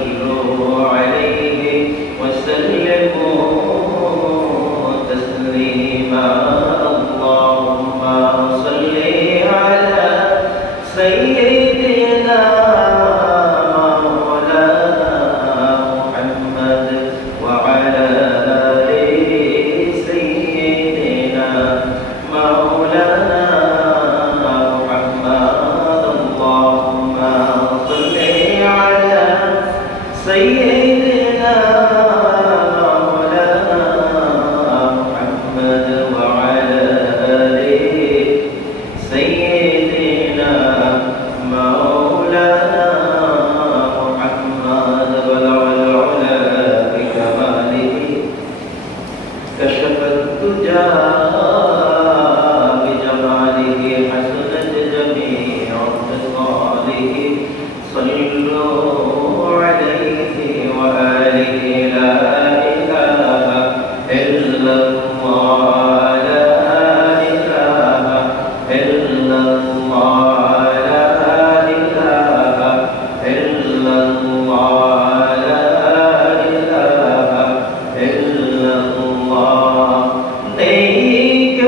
صلوا عليه